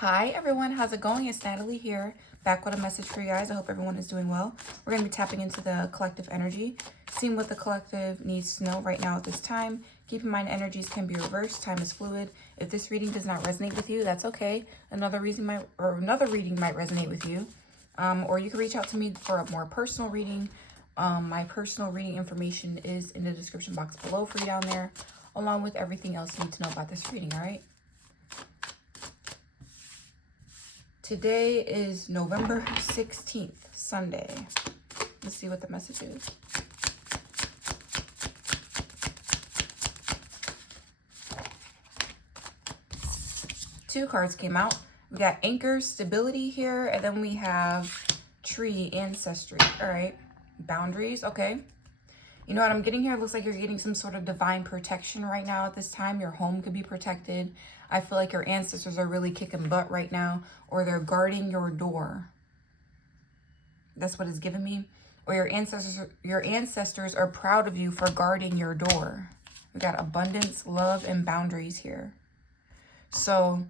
Hi everyone, how's it going? It's Natalie here, back with a message for you guys. I hope everyone is doing well. We're going to be tapping into the collective energy, seeing what the collective needs to know right now at this time. Keep in mind, energies can be reversed. Time is fluid. If this reading does not resonate with you, that's okay. Another reading might resonate with you. Or you can reach out to me for a more personal reading. My personal reading information is in the description box below for you down there, along with everything else you need to know about this reading, all right? Today is November 16th, Sunday. Let's see what the message is. Two cards came out. We got anchor, stability here, and then we have tree, ancestry. All right, boundaries, okay. You know what I'm getting here? It looks like you're getting some sort of divine protection right now at this time. Your home could be protected. I feel like your ancestors are really kicking butt right now, or they're guarding your door. That's what it's giving me. Or your ancestors are proud of you for guarding your door. We got abundance, love, and boundaries here. So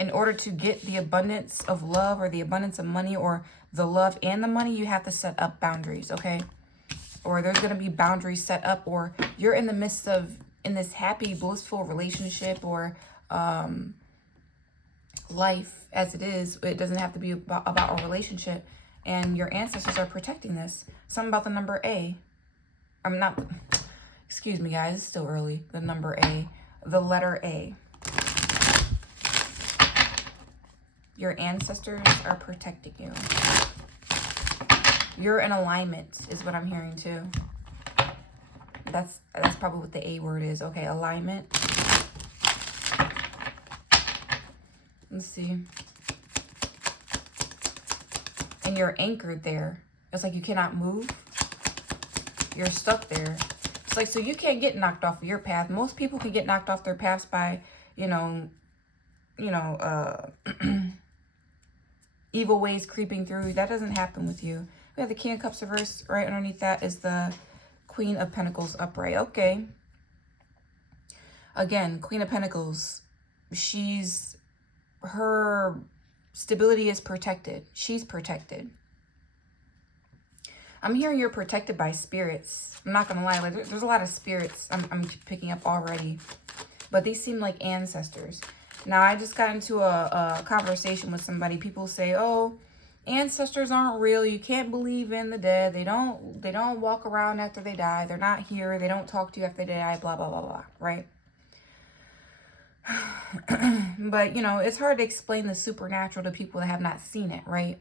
in order to get the abundance of love or the abundance of money or the love and the money, you have to set up boundaries, okay? Or there's going to be boundaries set up, or you're in the midst of, in this happy, blissful relationship or life as it is. It doesn't have to be about a relationship. And your ancestors are protecting this. Something about the number A. I'm not, excuse me guys, it's still early. The number A, the letter A. Your ancestors are protecting you. You're in alignment is what I'm hearing too. That's probably what the A word is. Okay, alignment. Let's see. And you're anchored there. It's like you cannot move. You're stuck there. It's like, so you can't get knocked off of your path. Most people can get knocked off their paths by, evil ways creeping through. That doesn't happen with you. We have the King of Cups reversed. Right underneath that is the Queen of Pentacles upright. Okay. Again, Queen of Pentacles. Her stability is protected. She's protected. I'm hearing you're protected by spirits. I'm not going to lie. Like, there's a lot of spirits I'm picking up already. But these seem like ancestors. Now, I just got into a conversation with somebody. People say, oh, ancestors aren't real. You can't believe in the dead. They don't walk around after they die. They're not here. They don't talk to you after they die, blah, blah, blah, blah, right? But, it's hard to explain the supernatural to people that have not seen it, right?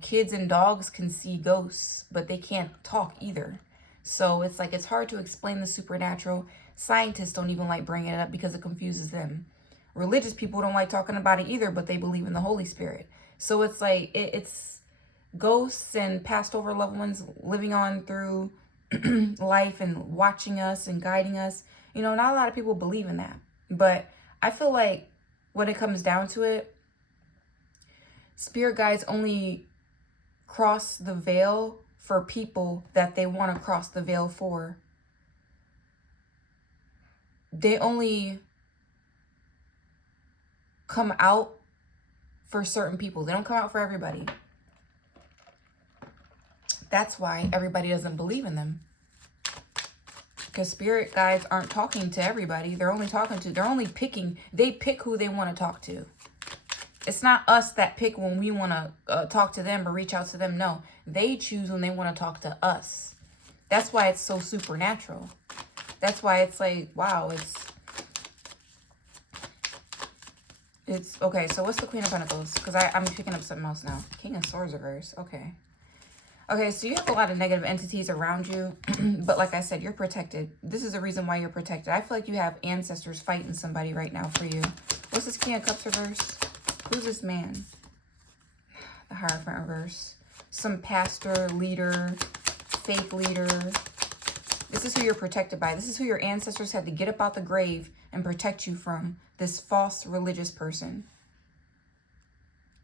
Kids and dogs can see ghosts, but they can't talk either. So it's like, it's hard to explain the supernatural. Scientists don't even like bringing it up because it confuses them. Religious people don't like talking about it either, but they believe in the Holy Spirit. So it's like, it's ghosts and passed over loved ones living on through life and watching us and guiding us. Not a lot of people believe in that. But I feel like when it comes down to it, spirit guides only cross the veil for people that they want to cross the veil for. They only come out for certain people. They don't come out for everybody. That's why everybody doesn't believe in them. Because spirit guides aren't talking to everybody. They're only picking, they pick who they want to talk to. It's not us that pick when we want to talk to them or reach out to them. No, they choose when they want to talk to us. That's why it's so supernatural. That's why it's like, wow, it's okay. So what's the Queen of Pentacles? Because I'm picking up something else now. King of Swords reverse. Okay. Okay, so you have a lot of negative entities around you. But like I said, you're protected. This is the reason why you're protected. I feel like you have ancestors fighting somebody right now for you. What's this King of Cups reverse? Who's this man? The Hierophant reverse. Some pastor, leader, fake leader. This is who you're protected by. This is who your ancestors had to get up out the grave and protect you from. This false religious person.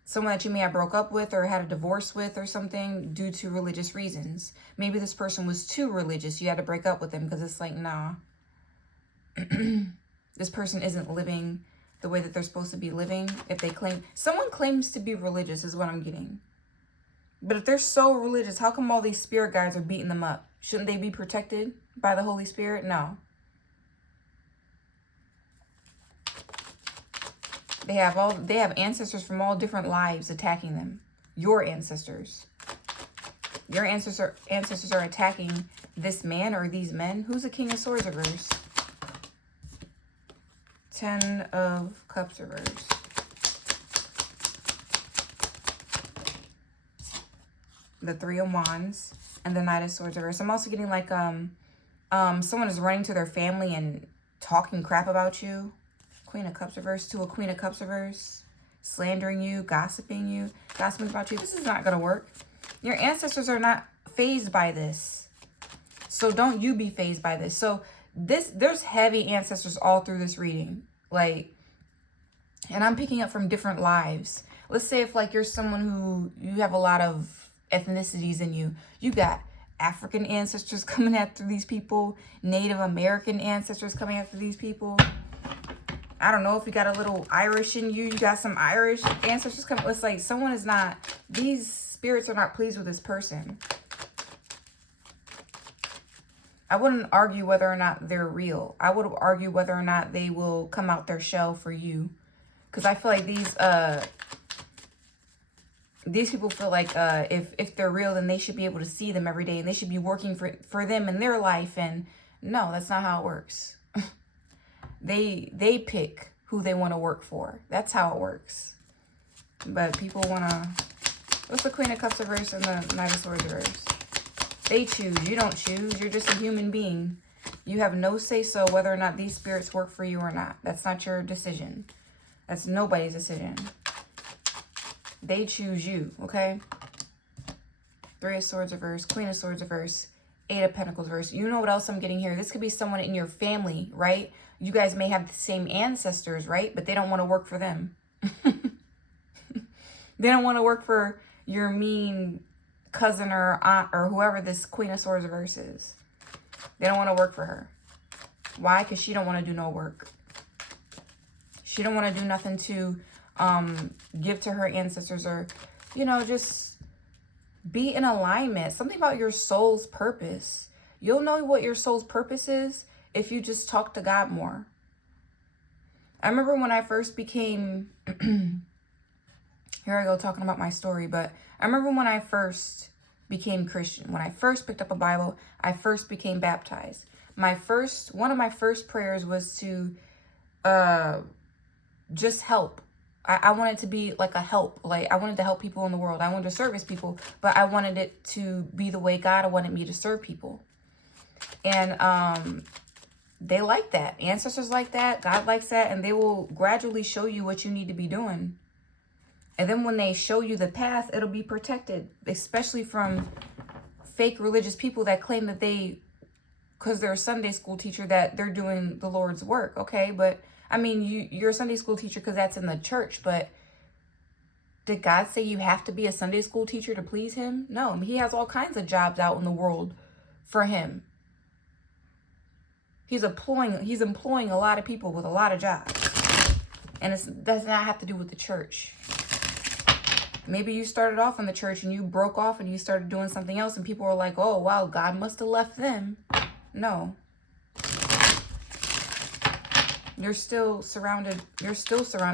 Someone that you may have broke up with or had a divorce with or something due to religious reasons. Maybe this person was too religious. You had to break up with them because it's like, nah. This person isn't living the way that they're supposed to be living. If they claim, someone claims to be religious is what I'm getting. But if they're so religious, how come all these spirit guides are beating them up? Shouldn't they be protected by the Holy Spirit? No. They have ancestors from all different lives attacking them. Your ancestors. Your ancestors are attacking this man or these men. Who's the King of Swords reverse? 10 of Cups reverse. The 3 of Wands and the Knight of Swords reverse. I'm also getting like someone is running to their family and talking crap about you. Queen of Cups reverse to a Queen of Cups reverse. Slandering you, gossiping about you. This is not going to work. Your ancestors are not fazed by this. So don't you be fazed by this. So there's heavy ancestors all through this reading. Like, and I'm picking up from different lives. Let's say if like you're someone who, you have a lot of ethnicities in you. You got African ancestors coming after these people. Native American ancestors coming after these people. I don't know if you got a little Irish in you. You got some Irish ancestors coming. It's like someone is not, these spirits are not pleased with this person. I wouldn't argue whether or not they're real. I would argue whether or not they will come out their shell for you. Because I feel like these people feel like if they're real, then they should be able to see them every day. And they should be working for them in their life. And no, that's not how it works. They pick who they want to work for. That's how it works. But people want to... What's the Queen of Cups reverse and the Knight of Swords reverse? They choose. You don't choose. You're just a human being. You have no say-so whether or not these spirits work for you or not. That's not your decision. That's nobody's decision. They choose you, okay? 3 of Swords reverse, Queen of Swords reverse, 8 of Pentacles reverse. You know what else I'm getting here? This could be someone in your family, right? You guys may have the same ancestors, right? But they don't want to work for them. They don't want to work for your mean cousin or aunt or whoever this Queen of Swords reverse is. They don't want to work for her. Why? Because she don't want to do no work. She don't want to do nothing to give to her ancestors or, you know, just be in alignment. Something about your soul's purpose. You'll know what your soul's purpose is if you just talk to God more. I remember when I first became, here I go talking about my story, but I remember when I first became Christian, when I first picked up a Bible, I first became baptized. One of my first prayers was to just help. I wanted to be like a help. Like I wanted to help people in the world. I wanted to service people, but I wanted it to be the way God wanted me to serve people. And they like that. Ancestors like that. God likes that. And they will gradually show you what you need to be doing. And then when they show you the path, it'll be protected, especially from fake religious people that claim that because they're a Sunday school teacher, that they're doing the Lord's work. Okay. But I mean, you're a Sunday school teacher because that's in the church, but did God say you have to be a Sunday school teacher to please him? No, he has all kinds of jobs out in the world for him. He's employing a lot of people with a lot of jobs. And it does not have to do with the church. Maybe you started off in the church and you broke off and you started doing something else and people were like, oh, wow, God must have left them. No. You're still surrounded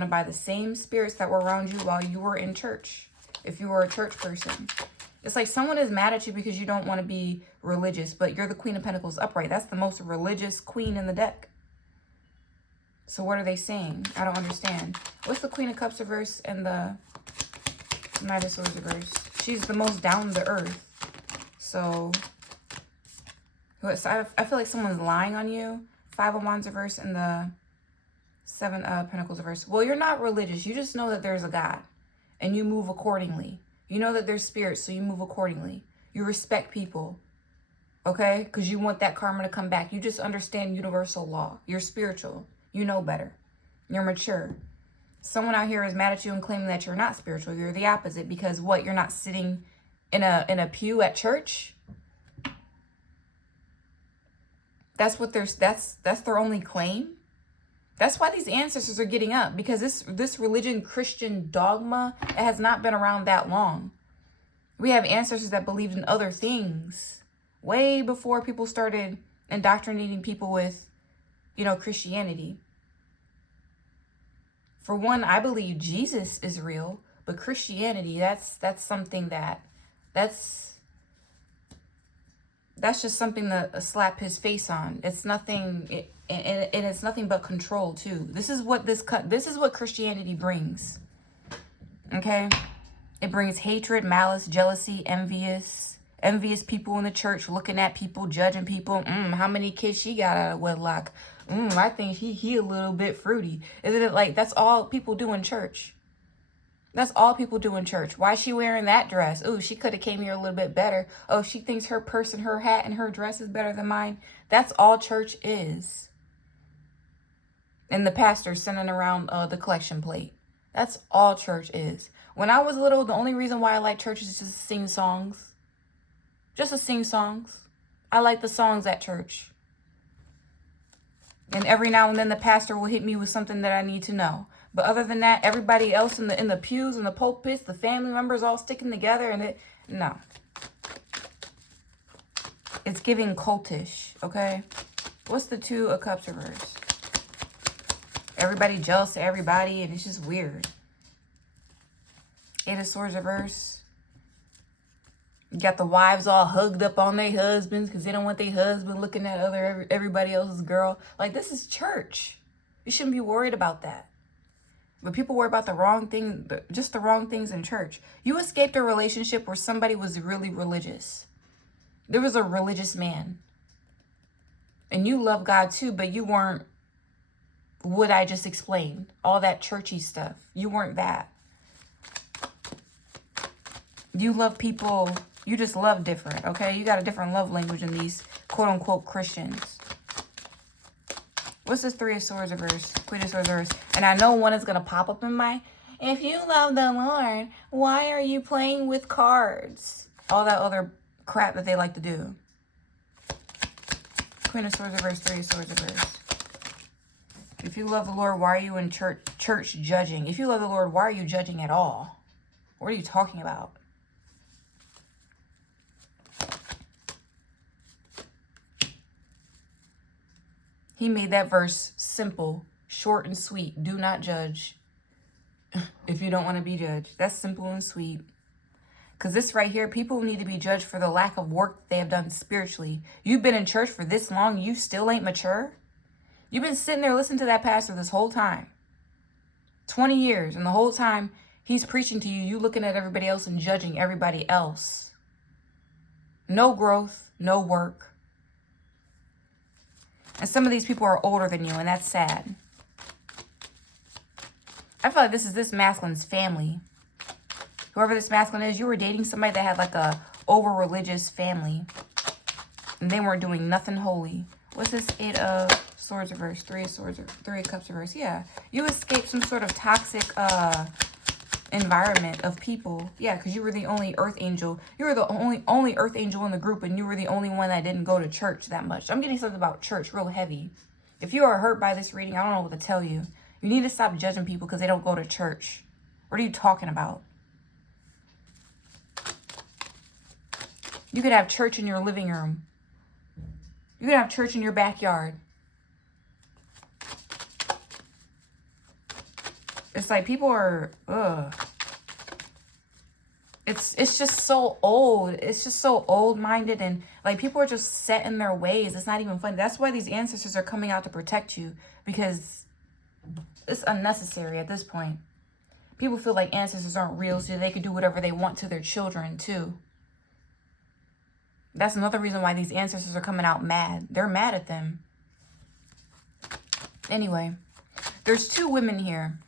by the same spirits that were around you while you were in church. If you were a church person. It's like someone is mad at you because you don't want to be religious, but you're the Queen of Pentacles upright. That's the most religious queen in the deck. So what are they saying? I don't understand. What's the Queen of Cups reverse and the Knight of Swords reverse? She's the most down to earth. So I feel like someone's lying on you. 5 of Wands reverse and the 7 of Pentacles reverse. Well, you're not religious. You just know that there's a God and you move accordingly. You know that there's spirits, so you move accordingly. You respect people, okay? Because you want that karma to come back. You just understand universal law. You're spiritual. You know better. You're mature. Someone out here is mad at you and claiming that you're not spiritual. You're the opposite because what? You're not sitting in a pew at church? That's their only claim? That's why these ancestors are getting up, because this religion, Christian dogma, it has not been around that long. We have ancestors that believed in other things way before people started indoctrinating people with, you know, Christianity. For one, I believe Jesus is real, but Christianity, that's something that's just something to slap his face on. It's nothing, and it's nothing but control too. This is what Christianity brings. Okay, it brings hatred, malice, jealousy, envious people in the church, looking at people, judging people. How many kids she got out of wedlock? I think he a little bit fruity. Isn't it like that's all people do in church? That's all people do in church. Why is she wearing that dress? Oh, she could have came here a little bit better. Oh, she thinks her purse and her hat and her dress is better than mine. That's all church is. And the pastor sending around the collection plate. That's all church is. When I was little, the only reason why I like church is just to sing songs. Just to sing songs. I like the songs at church. And every now and then the pastor will hit me with something that I need to know. But other than that, everybody else in the pews and the pulpits, the family members all sticking together, and no. It's giving cultish, okay? What's the Two of Cups reverse? Everybody jealous of everybody, and it's just weird. Eight of Swords reverse. You got the wives all hugged up on their husbands because they don't want their husband looking at everybody else's girl. Like, this is church. You shouldn't be worried about that. But people worry about the wrong thing, just the wrong things in church. You escaped a relationship where somebody was really religious. There was a religious man. And you love God too, but you weren't what I just explained. All that churchy stuff. You weren't that. You love people. You just love different, okay? You got a different love language than these quote-unquote Christians. What's this Three of Swords reverse? Queen of Swords reverse. And I know one is going to pop up in my... If you love the Lord, why are you playing with cards? All that other crap that they like to do. Queen of Swords reverse, Three of Swords reverse. If you love the Lord, why are you in church judging? If you love the Lord, why are you judging at all? What are you talking about? He made that verse simple, short and sweet. Do not judge if you don't want to be judged. That's simple and sweet. Because this right here, people need to be judged for the lack of work they have done spiritually. You've been in church for this long, you still ain't mature? You've been sitting there listening to that pastor this whole time. 20 years, and the whole time he's preaching to you, you looking at everybody else and judging everybody else. No growth, no work. And some of these people are older than you, and that's sad. I feel like this is this masculine's family. Whoever this masculine is, you were dating somebody that had like a over-religious family. And they weren't doing nothing holy. What's this? Eight of Swords reverse, Three of Cups reverse. Yeah. You escaped some sort of toxic environment of people. Yeah, because you were the only earth angel. You were the only earth angel in the group, and you were the only one that didn't go to church that much. I'm getting something about church real heavy. If you are hurt by this reading, I don't know what to tell you. You need to stop judging people because they don't go to church. What are you talking about? You could have church in your living room. You could have church in your backyard. It's like people are, It's just so old. It's just so old-minded, and like people are just set in their ways. It's not even funny. That's why these ancestors are coming out to protect you, because it's unnecessary at this point. People feel like ancestors aren't real, so they can do whatever they want to their children too. That's another reason why these ancestors are coming out mad. They're mad at them. Anyway, there's two women here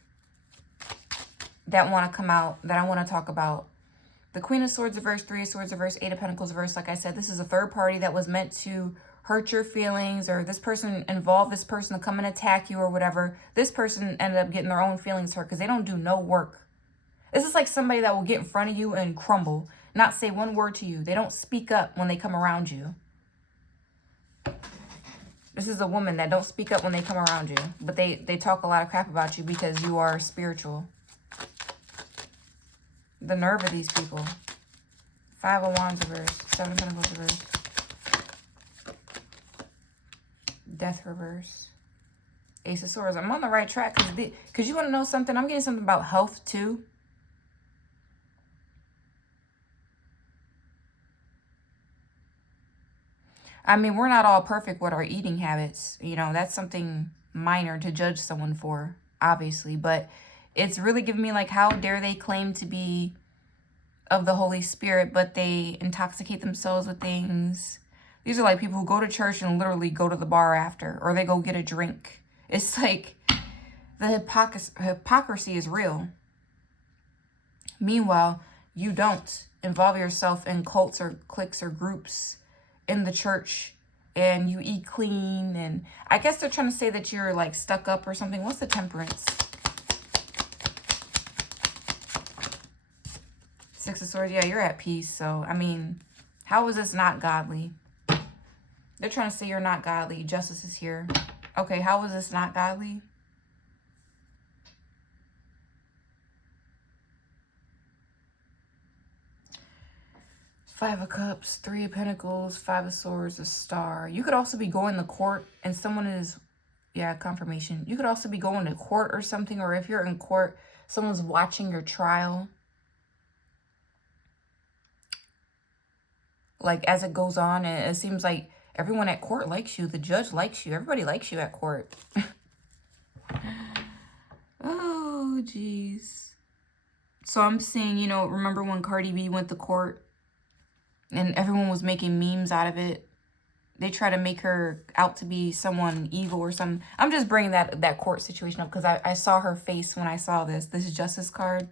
that want to come out, that I want to talk about. The Queen of Swords reverse, Three of Swords reverse, Eight of Pentacles reverse. Like I said, this is a third party that was meant to hurt your feelings, or this person involved this person to come and attack you or whatever. This person ended up getting their own feelings hurt because they don't do no work. This is like somebody that will get in front of you and crumble, not say one word to you. They don't speak up when they come around you. This is a woman that don't speak up when they come around you. But they talk a lot of crap about you because you are spiritual. The nerve of these people. 5 of Wands reverse. 7 of Pentacles reverse. Death reverse. Ace of Swords. I'm on the right track because you want to know something? I'm getting something about health too. I mean, we're not all perfect with our eating habits. You know, that's something minor to judge someone for, obviously. But it's really giving me like, how dare they claim to be of the Holy Spirit, but they intoxicate themselves with things. These are like people who go to church and literally go to the bar after, or they go get a drink. It's like the hypocrisy is real. Meanwhile, you don't involve yourself in cults or cliques or groups in the church, and you eat clean, and I guess they're trying to say that you're like stuck up or something. What's the Temperance? 6 of Swords. Yeah, you're at peace. So, I mean, how is this not godly? They're trying to say you're not godly. Justice is here. Okay, how is this not godly? Five of Cups, 3 of Pentacles, 5 of Swords, a Star. You could also be going to court and someone is, yeah, confirmation. You could also be going to court or something, or if you're in court, someone's watching your trial. Like, as it goes on, and it seems like everyone at court likes you. The judge likes you. Everybody likes you at court. Oh, jeez. So I'm seeing, you know, remember when Cardi B went to court? And everyone was making memes out of it. They try to make her out to be someone evil or something. I'm just bringing that court situation up because I saw her face when I saw this. This is Justice card.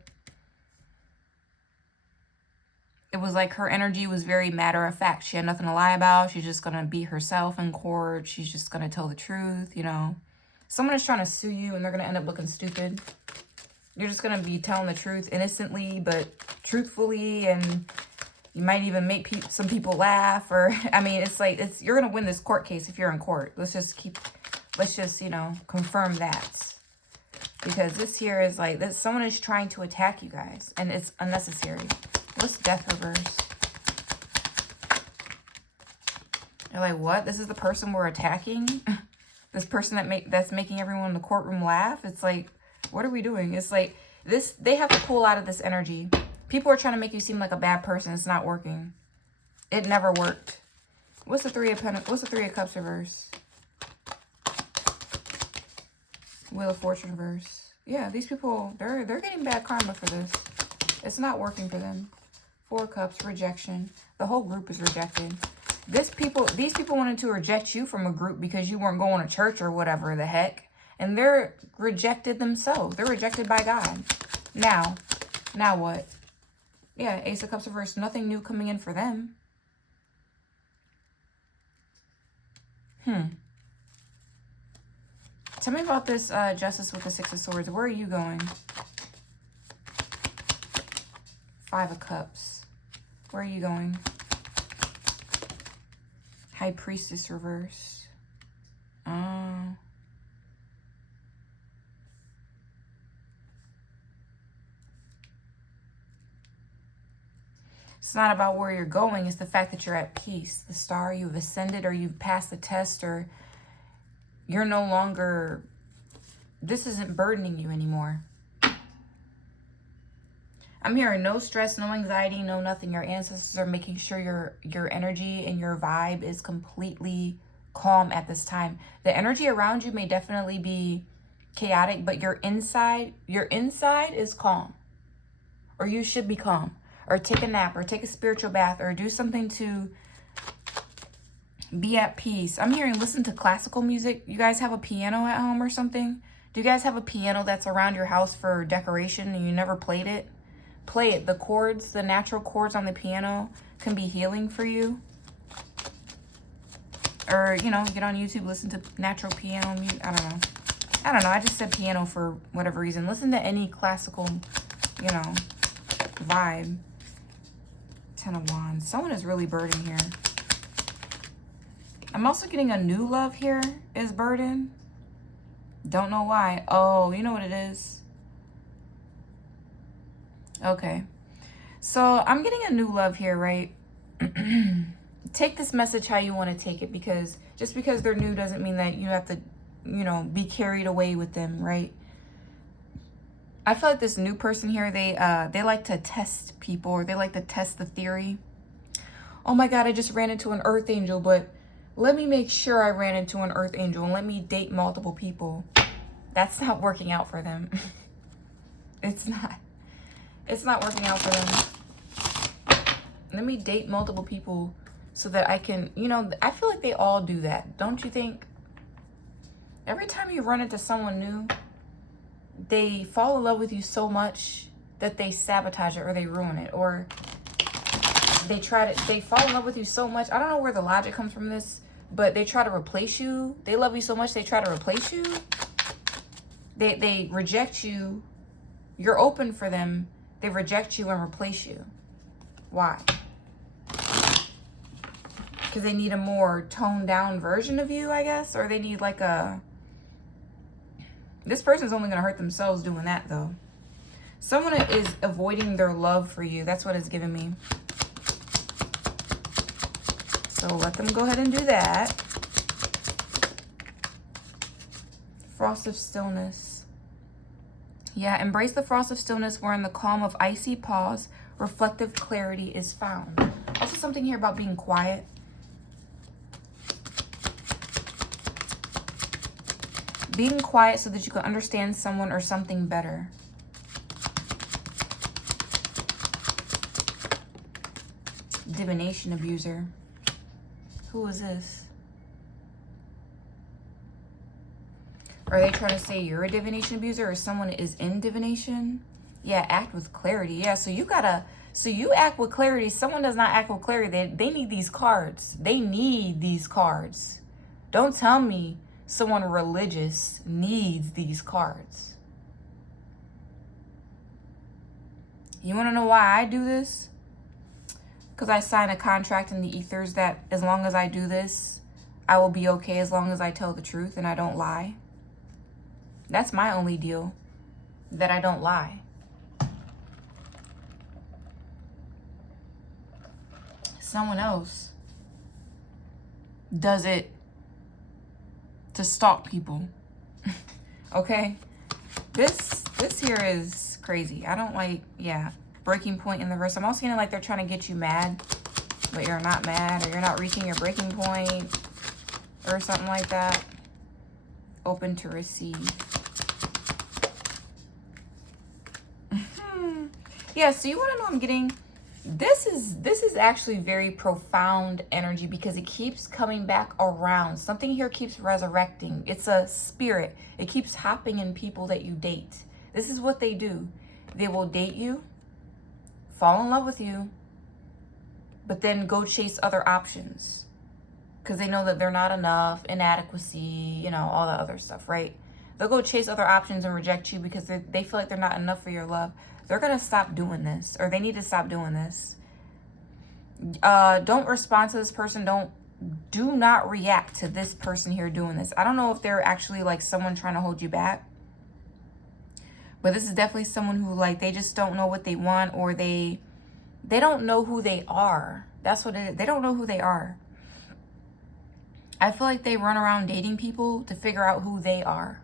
It was like her energy was very matter of fact. She had nothing to lie about. She's just going to be herself in court. She's just going to tell the truth, you know. Someone is trying to sue you and they're going to end up looking stupid. You're just going to be telling the truth innocently but truthfully, and you might even make some people laugh, or, I mean, it's like, you're going to win this court case if you're in court. Let's just, you know, confirm that. Because this here is like, someone is trying to attack you guys, and it's unnecessary. What's Death reverse? You're like, what? This is the person we're attacking? This person that's making everyone in the courtroom laugh? It's like, what are we doing? It's like, they have to pull out of this energy. People are trying to make you seem like a bad person. It's not working. It never worked. What's the 3 of Pentacles? What's the 3 of Cups reverse? Wheel of Fortune reverse. Yeah, these people, they're getting bad karma for this. It's not working for them. 4 of Cups, rejection. The whole group is rejected. These people wanted to reject you from a group because you weren't going to church or whatever the heck. And they're rejected themselves. They're rejected by God. Now what? Yeah, Ace of Cups reverse. Nothing new coming in for them. Tell me about this Justice with the 6 of Swords. Where are you going? 5 of Cups. Where are you going? High Priestess reverse. Oh. It's not about where you're going. It's the fact that you're at peace. The Star, you've ascended, or you've passed the test, or you're no longer, this isn't burdening you anymore. I'm hearing no stress, no anxiety, no nothing. Your ancestors are making sure your energy and your vibe is completely calm at this time. The energy around you may definitely be chaotic, but your inside is calm. Or you should be calm. Or take a nap, or take a spiritual bath, or do something to be at peace. I'm hearing listen to classical music. You guys have a piano at home or something? Do you guys have a piano that's around your house for decoration and you never played it? Play it. The chords, the natural chords on the piano can be healing for you. Or, you know, get on YouTube, listen to natural piano music. I don't know. I just said piano for whatever reason. Listen to any classical, you know, vibe. 10 of Wands. Someone is really burdened here. I'm also getting a new love here is burden. Don't know why. Oh, you know what it is? Okay. So I'm getting a new love here, right? Take this message how you want to take it, because just because they're new doesn't mean that you have to, you know, be carried away with them, right? I feel like this new person here, they like to test people, or they like to test the theory. Oh my God, I just ran into an earth angel, but let me make sure I ran into an earth angel and let me date multiple people. That's not working out for them. It's not working out for them. Let me date multiple people so that I can, you know, I feel like they all do that. Don't you think? Every time you run into someone new, they fall in love with you so much that they sabotage it or they ruin it, or they fall in love with you so much. I don't know where the logic comes from this, but they try to replace you. They love you so much they try to replace you. They reject you. You're open for them. They reject you and replace you. Why? Because they need a more toned down version of you, I guess, or they need like a... This person's only going to hurt themselves doing that, though. Someone is avoiding their love for you. That's what it's giving me. So let them go ahead and do that. Frost of stillness. Yeah, embrace the frost of stillness where in the calm of icy pause, reflective clarity is found. Also something here about being quiet. Being quiet so that you can understand someone or something better. Divination abuser. Who is this? Are they trying to say you're a divination abuser or someone is in divination? Yeah, act with clarity. Yeah, so you act with clarity. Someone does not act with clarity. They need these cards. They need these cards. Don't tell me someone religious needs these cards. You want to know why I do this? Because I sign a contract in the ethers that as long as I do this, I will be okay as long as I tell the truth and I don't lie. That's my only deal, that I don't lie. Someone else does it to stalk people. Okay? This here is crazy. I don't like, yeah. Breaking point in the verse. I'm also feeling like they're trying to get you mad, but you're not mad, or you're not reaching your breaking point, or something like that. Open to receive. Yeah, so you want to know I'm getting... This is actually very profound energy because it keeps coming back around. Something here keeps resurrecting. It's a spirit. It keeps hopping in people that you date. This is what they do. They will date you, fall in love with you, but then go chase other options because they know that they're not enough, inadequacy, you know, all the other stuff, right? They'll go chase other options and reject you because they feel like they're not enough for your love. They're going to stop doing this, or they need to stop doing this. Don't respond to this person. Do not react to this person here doing this. I don't know if they're actually like someone trying to hold you back, but this is definitely someone who like, they just don't know what they want, or they don't know who they are. That's what it is. They don't know who they are. I feel like they run around dating people to figure out who they are,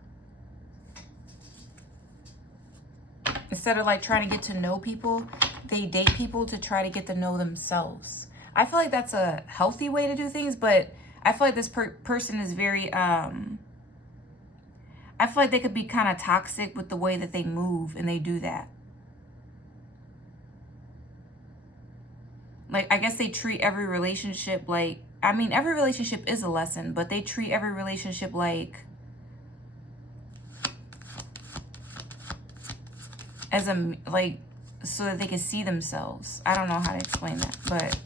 instead of like trying to get to know people. They date people to try to get to know themselves. I feel like that's a healthy way to do things, but I feel like this person is very, I feel like they could be kind of toxic with the way that they move, and they do that. Like, I guess they treat every relationship like, I mean, every relationship is a lesson, but they treat every relationship like, as a, like, so that they can see themselves. I don't know how to explain that, but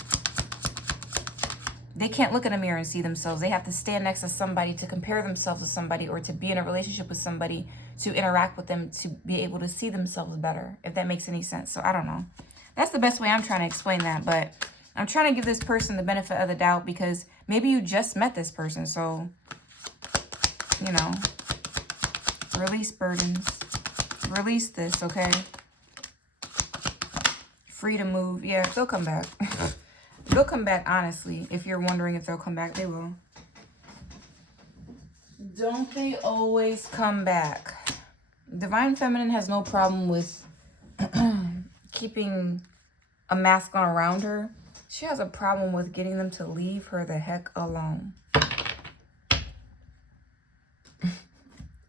they can't look in a mirror and see themselves. They have to stand next to somebody to compare themselves to somebody, or to be in a relationship with somebody to interact with them, to be able to see themselves better, if that makes any sense. So I don't know. That's the best way I'm trying to explain that, but I'm trying to give this person the benefit of the doubt because maybe you just met this person. So, you know, release burdens. Release this, okay? Free to move. Yeah, they'll come back. They'll come back, honestly. If you're wondering if they'll come back, they will. Don't they always come back? Divine Feminine has no problem with keeping a masculine around her. She has a problem with getting them to leave her the heck alone.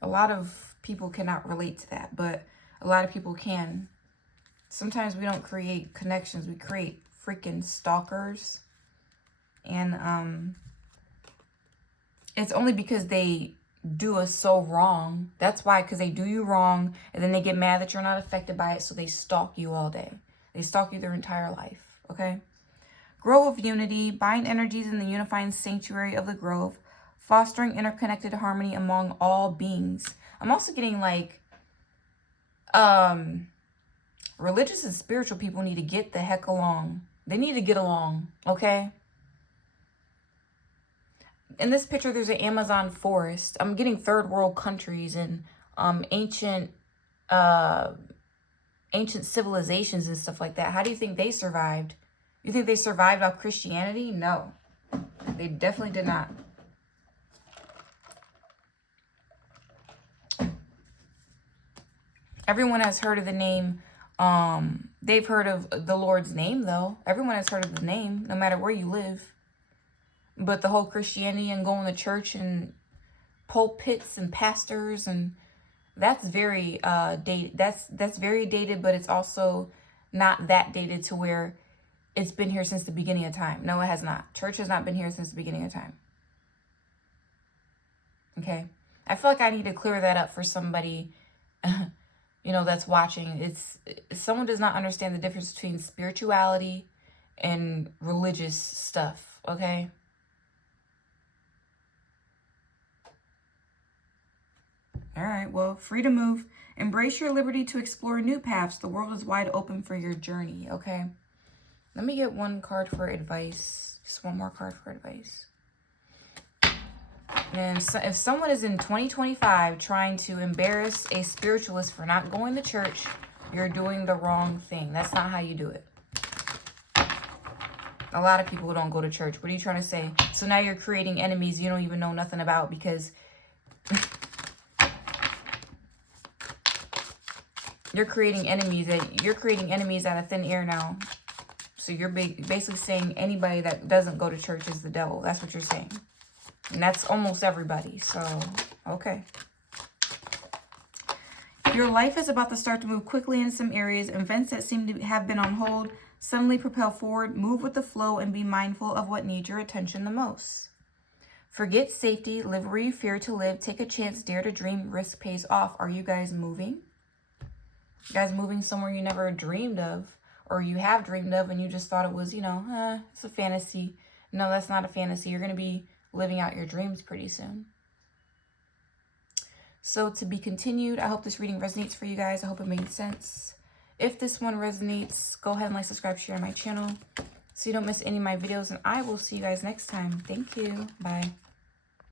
A lot of people cannot relate to that, but a lot of people can. Sometimes we don't create connections. We create freaking stalkers. And it's only because they do us so wrong. That's why, because they do you wrong, and then they get mad that you're not affected by it, so they stalk you all day. They stalk you their entire life, okay? Grove of Unity, bind energies in the unifying sanctuary of the grove, fostering interconnected harmony among all beings. I'm also getting like, religious and spiritual people need to get the heck along. They need to get along, okay? In this picture, there's an Amazon forest. I'm getting third world countries and ancient civilizations and stuff like that. How do you think they survived? You think they survived off Christianity? No, they definitely did not. Everyone has heard of the name. They've heard of the Lord's name, though. Everyone has heard of the name, no matter where you live. But the whole Christianity and going to church and pulpits and pastors, and that's very dated. That's very dated, but it's also not that dated to where it's been here since the beginning of time. No, it has not. Church has not been here since the beginning of time. Okay? I feel like I need to clear that up for somebody, you know, that's watching. It's someone does not understand the difference between spirituality and religious stuff, okay? All right, well, free to move. Embrace your liberty to explore new paths. The world is wide open for your journey, okay? Let me get one card for advice. Just one more card for advice. And so if someone is in 2025 trying to embarrass a spiritualist for not going to church, you're doing the wrong thing. That's not how you do it. A lot of people don't go to church. What are you trying to say? So now you're creating enemies you don't even know nothing about because you're creating enemies out of thin air now. So you're basically saying anybody that doesn't go to church is the devil. That's what you're saying. And that's almost everybody. So, okay. Your life is about to start to move quickly in some areas. Events that seem to have been on hold suddenly propel forward. Move with the flow and be mindful of what needs your attention the most. Forget safety. Live where you fear to live. Take a chance. Dare to dream. Risk pays off. Are you guys moving? You guys moving somewhere you never dreamed of, or you have dreamed of and you just thought it was, you know, it's a fantasy. No, that's not a fantasy. You're going to be living out your dreams pretty soon. So to be continued. I hope this reading resonates for you guys. I hope it made sense. If this one resonates, go ahead and like, subscribe, share my channel so you don't miss any of my videos, and I will see you guys next time. Thank you. Bye.